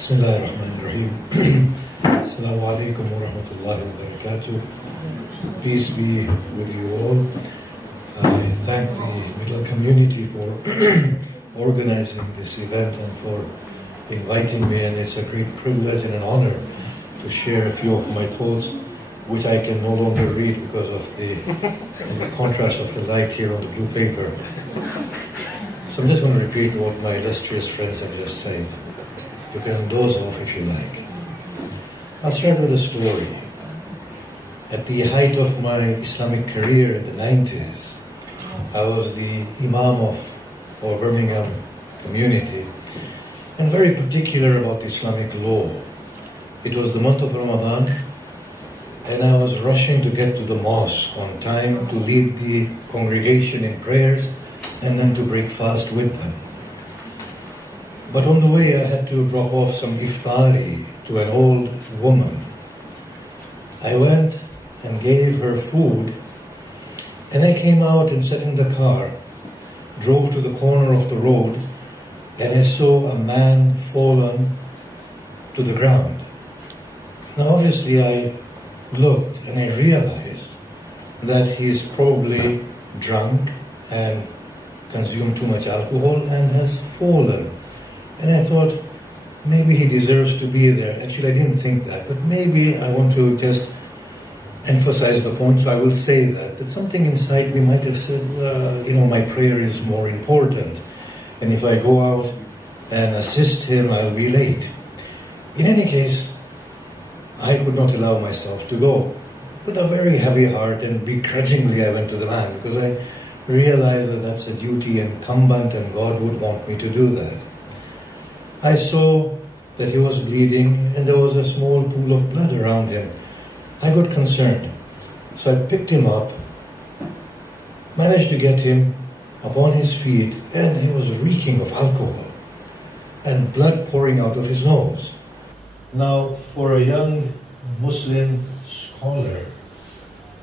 Bismillahirrahmanirrahim. Assalamu alaikum wa rahmatullahi wa barakatuh. Peace be with you all. I thank the Middle community for organizing this event and for inviting me, and it's a great privilege and an honor to share a few of my thoughts, which I can no longer read because of the contrast of the light here on the blue paper. So I'm just going to repeat what my illustrious friends have just said. You can doze off if you like. I'll start with a story. At the height of my Islamic career in the 90s, I was the Imam of our Birmingham community and very particular about Islamic law. It was the month of Ramadan and I was rushing to get to the mosque on time to lead the congregation in prayers and then to break fast with them. But on the way I had to drop off some iftari to an old woman. I went and gave her food, and I came out and sat in the car, drove to the corner of the road, and I saw a man fallen to the ground. Now obviously I looked and I realized that he's probably drunk and consumed too much alcohol and has fallen. And I thought, maybe he deserves to be there. Actually, I didn't think that, but maybe I want to just emphasize the point, so I will say that something inside me might have said, my prayer is more important. And if I go out and assist him, I'll be late. In any case, I could not allow myself to go. With a very heavy heart and begrudgingly I went to the man because I realized that that's a duty incumbent and God would want me to do that. I saw that he was bleeding and there was a small pool of blood around him. I got concerned. So I picked him up, managed to get him upon his feet, and he was reeking of alcohol and blood pouring out of his nose. Now, for a young Muslim scholar,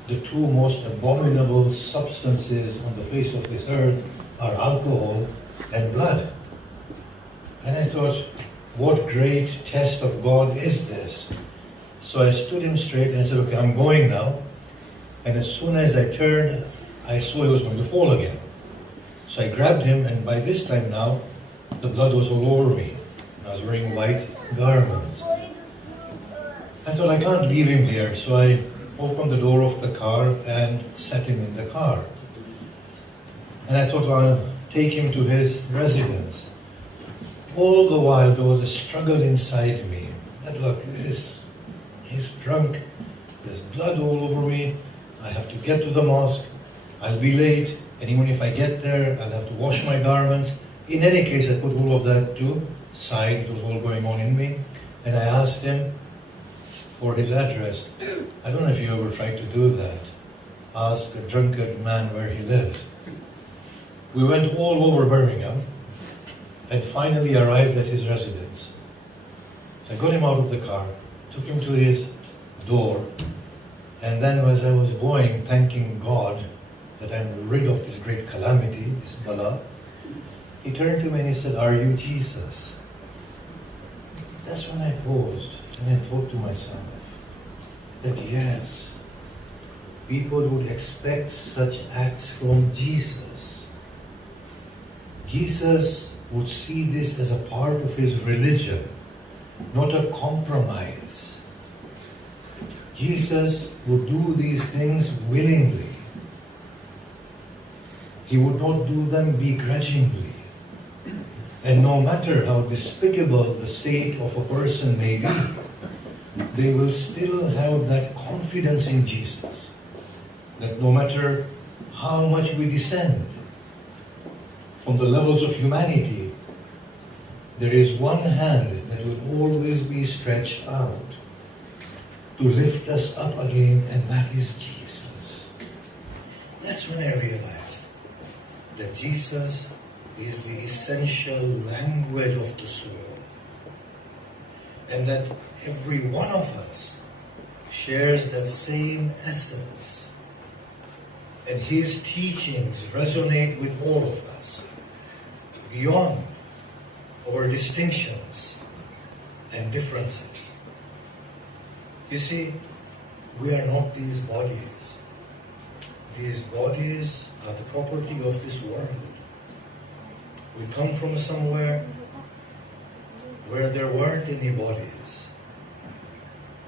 the two most abominable substances on the face of this earth are alcohol and blood. And I thought, what great test of God is this? So I stood him straight and I said, okay, I'm going now. And as soon as I turned, I saw he was going to fall again. So I grabbed him, and by this time now, the blood was all over me. I was wearing white garments. I thought, I can't leave him here. So I opened the door of the car and set him in the car. And I thought, I'll take him to his residence. All the while, there was a struggle inside me. And look, he's drunk, there's blood all over me, I have to get to the mosque, I'll be late, and even if I get there, I'll have to wash my garments. In any case, I put all of that to side, it was all going on in me, and I asked him for his address. I don't know if you ever tried to do that, ask a drunkard man where he lives. We went all over Birmingham, and finally arrived at his residence. So I got him out of the car, took him to his door, and then as I was going, thanking God that I'm rid of this great calamity, this bala, he turned to me and he said, "Are you Jesus?" That's when I paused and I thought to myself that yes, people would expect such acts from Jesus. Jesus would see this as a part of his religion, not a compromise. Jesus would do these things willingly. He would not do them begrudgingly. And no matter how despicable the state of a person may be, they will still have that confidence in Jesus, that no matter how much we descend from the levels of humanity, there is one hand that will always be stretched out to lift us up again, and that is Jesus. That's when I realized that Jesus is the essential language of the soul, and that every one of us shares that same essence, and his teachings resonate with all of us beyond our distinctions, and differences. You see, we are not these bodies. These bodies are the property of this world. We come from somewhere where there weren't any bodies.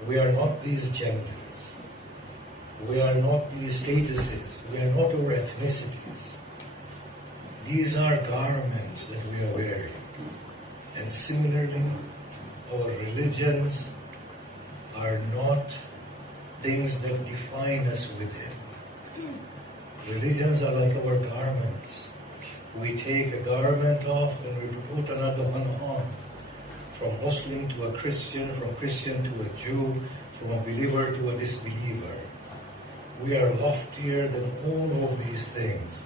We are not these genders. We are not these statuses. We are not our ethnicities. These are garments that we are wearing. And similarly, our religions are not things that define us within. Religions are like our garments. We take a garment off and we put another one on. From Muslim to a Christian, from Christian to a Jew, from a believer to a disbeliever. We are loftier than all of these things.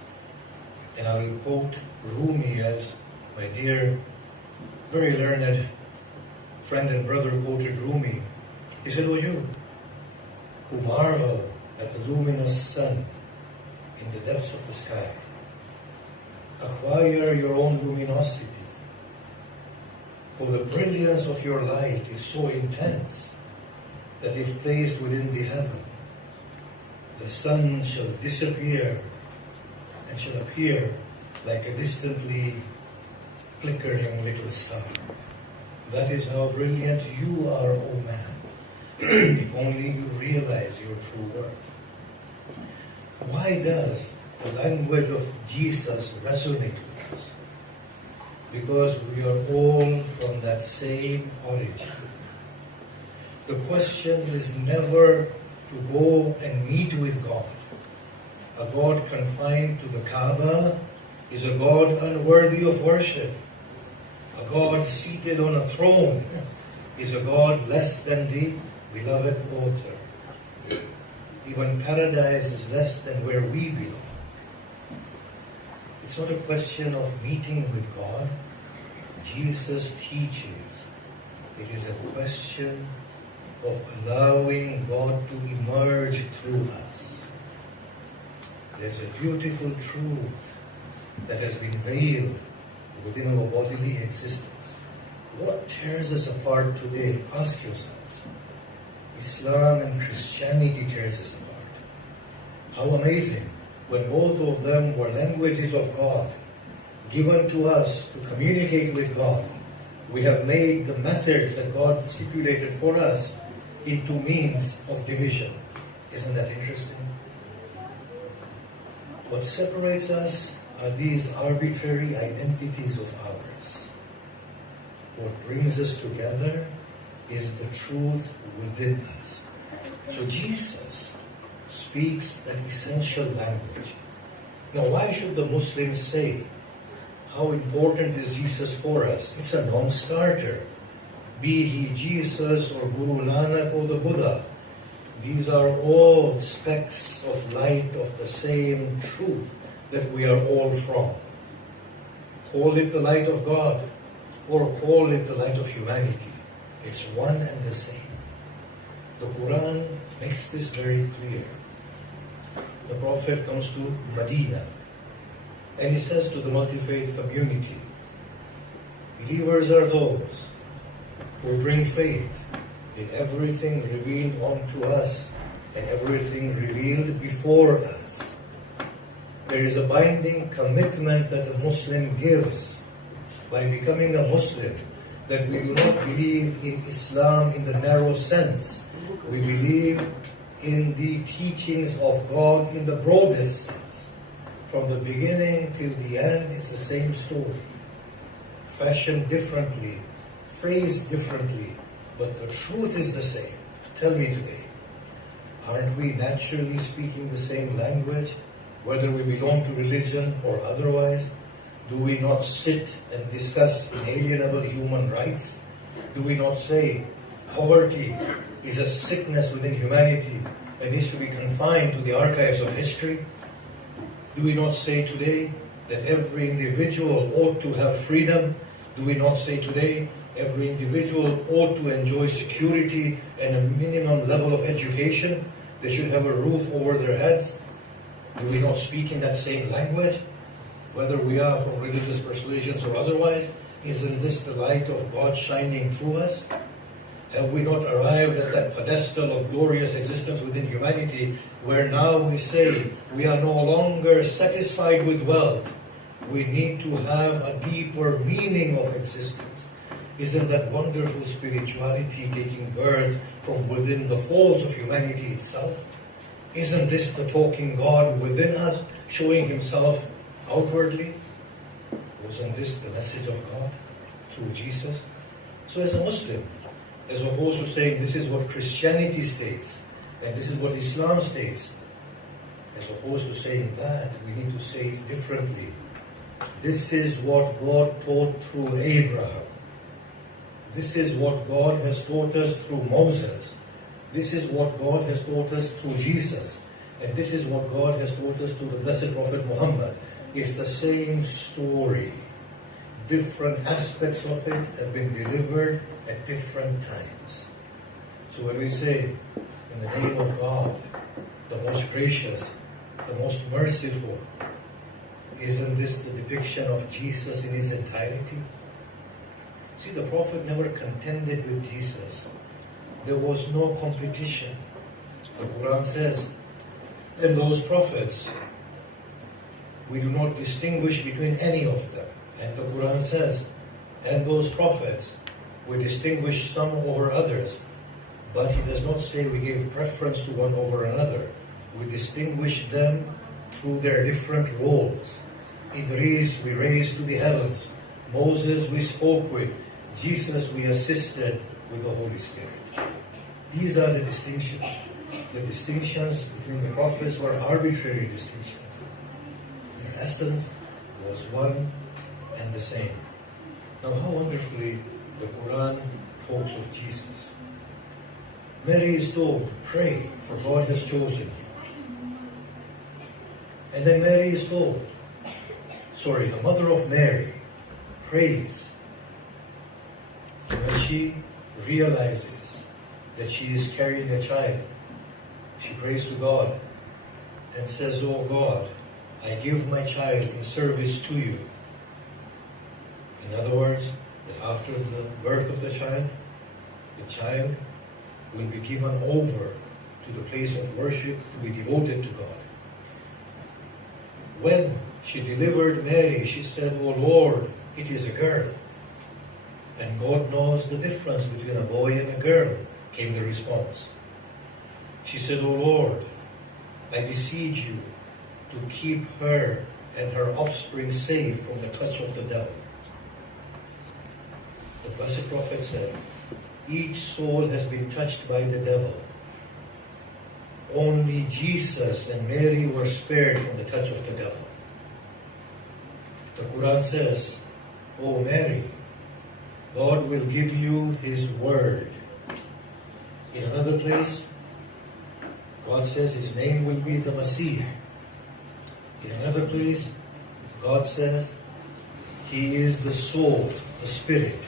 And I will quote Rumi, as my dear, very learned friend and brother quoted Rumi. He said, "O you who marvel at the luminous sun in the depths of the sky, acquire your own luminosity. For the brilliance of your light is so intense that if placed within the heaven, the sun shall disappear and shall appear like a distantly flickering little star. That is how brilliant you are, O man, if only you realize your true worth." Why does the language of Jesus resonate with us? Because we are all from that same origin. The question is never to go and meet with God. A God confined to the Kaaba is a God unworthy of worship. A God seated on a throne is a God less than the beloved author. Even paradise is less than where we belong. It's not a question of meeting with God. Jesus teaches it is a question of allowing God to emerge through us. There's a beautiful truth that has been veiled within our bodily existence. What tears us apart today? Ask yourselves. Islam and Christianity tears us apart. How amazing when both of them were languages of God, given to us to communicate with God. We have made the methods that God stipulated for us into means of division. Isn't that interesting? What separates us are these arbitrary identities of ours. What brings us together is the truth within us. So Jesus speaks that essential language. Now, why should the Muslims say, how important is Jesus for us? It's a non-starter. Be he Jesus or Guru Nanak or the Buddha. These are all specks of light of the same truth that we are all from. Call it the light of God or call it the light of humanity. It's one and the same. The Quran makes this very clear. The Prophet comes to Medina and he says to the multi-faith community, believers are those who bring faith in everything revealed unto us and everything revealed before us. There is a binding commitment that a Muslim gives by becoming a Muslim, that we do not believe in Islam in the narrow sense. We believe in the teachings of God in the broadest sense. From the beginning till the end, it's the same story. Fashioned differently, phrased differently, but the truth is the same. Tell me today, aren't we naturally speaking the same language, whether we belong to religion or otherwise? Do we not sit and discuss inalienable human rights? Do we not say poverty is a sickness within humanity and needs to be confined to the archives of history? Do we not say today that every individual ought to have freedom? Do we not say today every individual ought to enjoy security and a minimum level of education? They should have a roof over their heads. Do we not speak in that same language? Whether we are from religious persuasions or otherwise, Isn't this the light of God shining through us? Have we not arrived at that pedestal of glorious existence within humanity, where now we say we are no longer satisfied with wealth? We need to have a deeper meaning of existence. Isn't that wonderful spirituality taking birth from within the folds of humanity itself? Isn't this the talking God within us, showing himself outwardly? Wasn't this the message of God through Jesus? So as a Muslim, as opposed to saying this is what Christianity states and this is what Islam states, as opposed to saying that, we need to say it differently. This is what God taught through Abraham. This is what God has taught us through Moses. This is what God has taught us through Jesus. And this is what God has taught us through the Blessed Prophet Muhammad. It's the same story. Different aspects of it have been delivered at different times. So when we say, in the name of God, the most gracious, the most merciful, isn't this the depiction of Jesus in his entirety? See, the Prophet never contended with Jesus. There was no competition. The Quran says, and those prophets, we do not distinguish between any of them. And the Quran says, and those prophets, we distinguish some over others. But he does not say we gave preference to one over another. We distinguish them through their different roles. Idris we raised to the heavens. Moses we spoke with. Jesus we assisted with the Holy Spirit. These are the distinctions. The distinctions between the prophets were arbitrary distinctions. Their essence was one and the same. Now how wonderfully the Quran talks of Jesus. Mary is told, pray, for God has chosen you. And then Mary is told, the mother of Mary prays when she realizes that she is carrying a child. She prays to God and says, oh God, I give my child in service to you. In other words, that after the birth of the child will be given over to the place of worship to be devoted to God. When she delivered Mary, she said, oh Lord, it is a girl. And God knows the difference between a boy and a girl, came the response. She said, oh Lord, I beseech you to keep her and her offspring safe from the touch of the devil. The Blessed Prophet said, each soul has been touched by the devil. Only Jesus and Mary were spared from the touch of the devil. The Quran says, O Mary, God will give you His word. In another place, God says His name will be the Messiah. In another place, God says He is the soul, the spirit.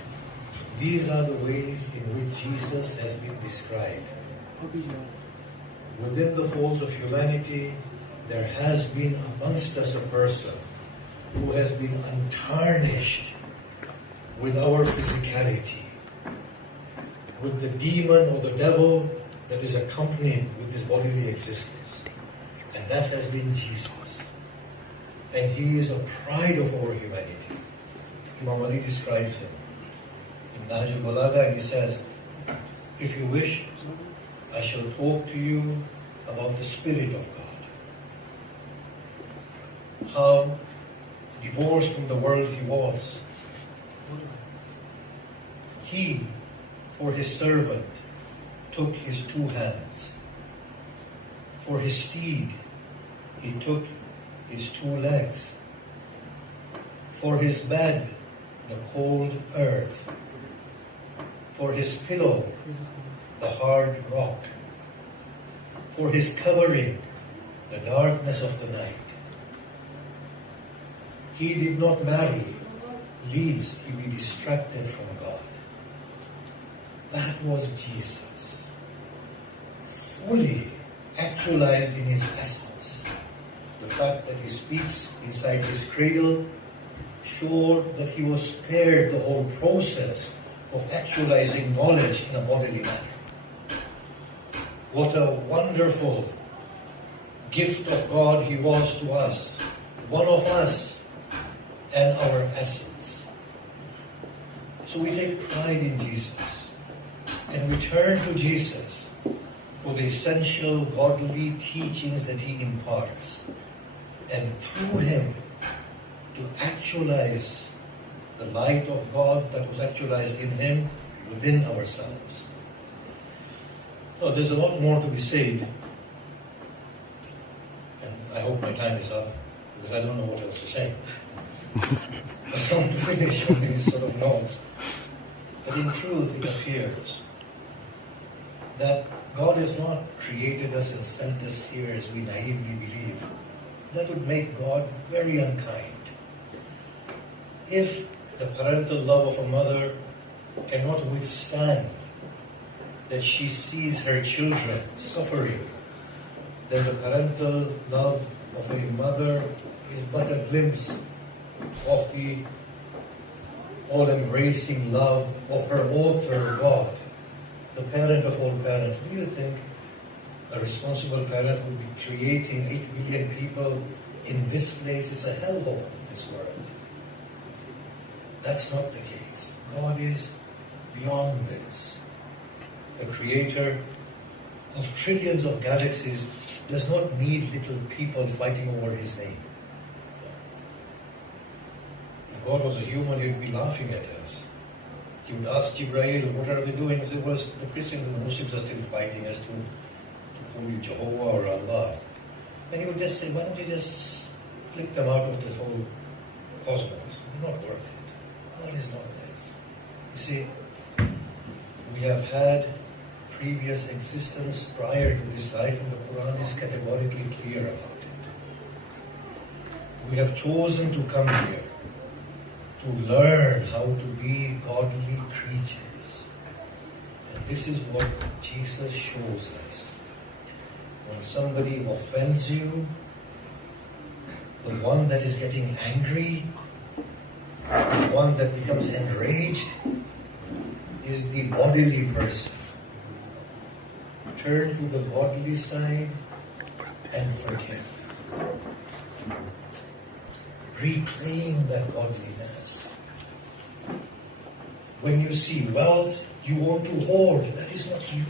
These are the ways in which Jesus has been described. Within the folds of humanity, there has been amongst us a person who has been untarnished with our physicality, with the demon or the devil that is accompanied with this bodily existence. And that has been Jesus. And He is a pride of our humanity. Imam Ali describes Him in Nahj al-Balagha, and he says, if you wish, I shall talk to you about the Spirit of God. How divorced from the world He was. He, for His servant, took His 2 hands. For His steed, He took His 2 legs. For His bed, the cold earth. For His pillow, the hard rock. For His covering, the darkness of the night. He did not marry, lest He be distracted from God. That was Jesus, fully actualized in His essence. The fact that He speaks inside His cradle showed that he was spared the whole process of actualizing knowledge in a bodily manner. What a wonderful gift of God he was to us, one of us and our essence. So we take pride in Jesus and we turn to Jesus for the essential godly teachings that he imparts, and through him to actualize the light of God that was actualized in him within ourselves. Oh, there's a lot more to be said, and I hope my time is up because I don't know what else to say. I want to finish on these sort of notes. But in truth, it appears that God has not created us and sent us here as we naively believe. That would make God very unkind. If the parental love of a mother cannot withstand that she sees her children suffering, then the parental love of a mother is but a glimpse of the all-embracing love of her author, God, the parent of all parents. Do you think a responsible parent would be creating 8 billion people in this place? It's a hellhole, this world. That's not the case. God is beyond this. The creator of trillions of galaxies does not need little people fighting over his name. If God was a human, he'd be laughing at us. He would ask Jibreel, what are they doing? He said, well, the Christians and the Muslims are still fighting as to call you Jehovah or Allah. And he would just say, why don't you just flick them out of the whole cosmos? They're not worth it. God is not this. You see, we have had previous existence prior to this life, and the Quran is categorically clear about it. We have chosen to come here to learn how to be godly creatures. And this is what Jesus shows us. When somebody offends you, the one that is getting angry, the one that becomes enraged, is the bodily person. Turn to the godly side and forgive. Reclaim that godliness. When you see wealth, you want to hoard. That is not you.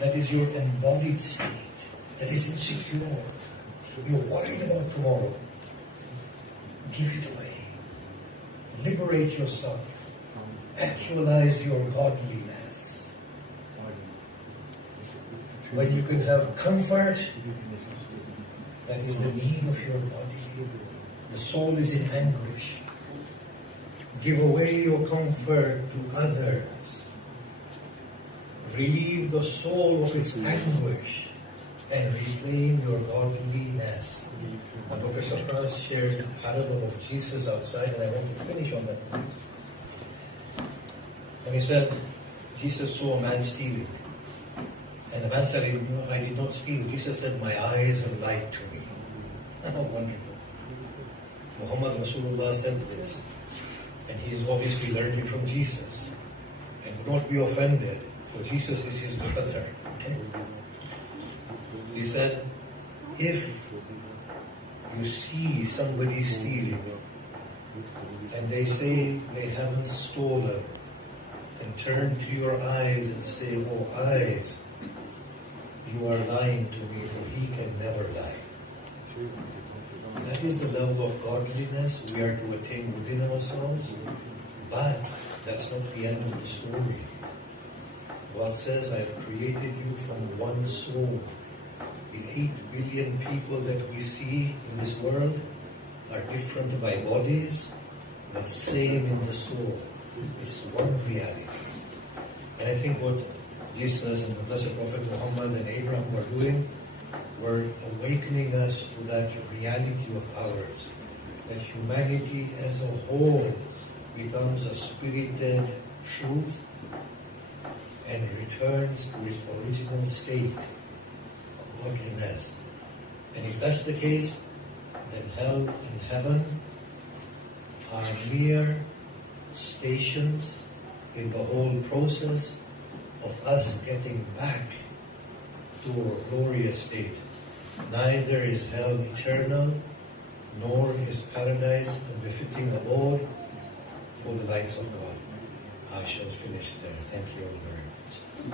That is your embodied state. That is insecure. You're worried about tomorrow. Give it away. Liberate yourself. Actualize your godliness. When you can have comfort, that is the need of your body. The soul is in anguish. Give away your comfort to others. Relieve the soul of its anguish and reclaim your godliness. And Dr. Shafraz shared a parable of Jesus outside, and I want to finish on that point. And he said, Jesus saw a man stealing. And the man said, I did not steal. Jesus said, my eyes have lied to me. How wonderful. Muhammad Rasulullah said this. And he has obviously learned it from Jesus. And do not be offended, for Jesus is his brother. Okay? He said, if you see somebody stealing, and they say they haven't stolen, then turn to your eyes and say, oh eyes, you are lying to me, for he can never lie. That is the level of godliness we are to attain within ourselves. But that's not the end of the story. God says, I have created you from one soul. The 8 billion people that we see in this world are different by bodies, but same in the soul. It's one reality. And I think what Jesus and the Blessed Prophet Muhammad and Abraham were doing were awakening us to that reality of ours, that humanity as a whole becomes a spirited truth and returns to its original state of godliness. And if that's the case, then hell and heaven are mere stations in the whole process of us getting back to our glorious state. Neither is hell eternal, nor is paradise a befitting abode for the lights of God. I shall finish there. Thank you all very much.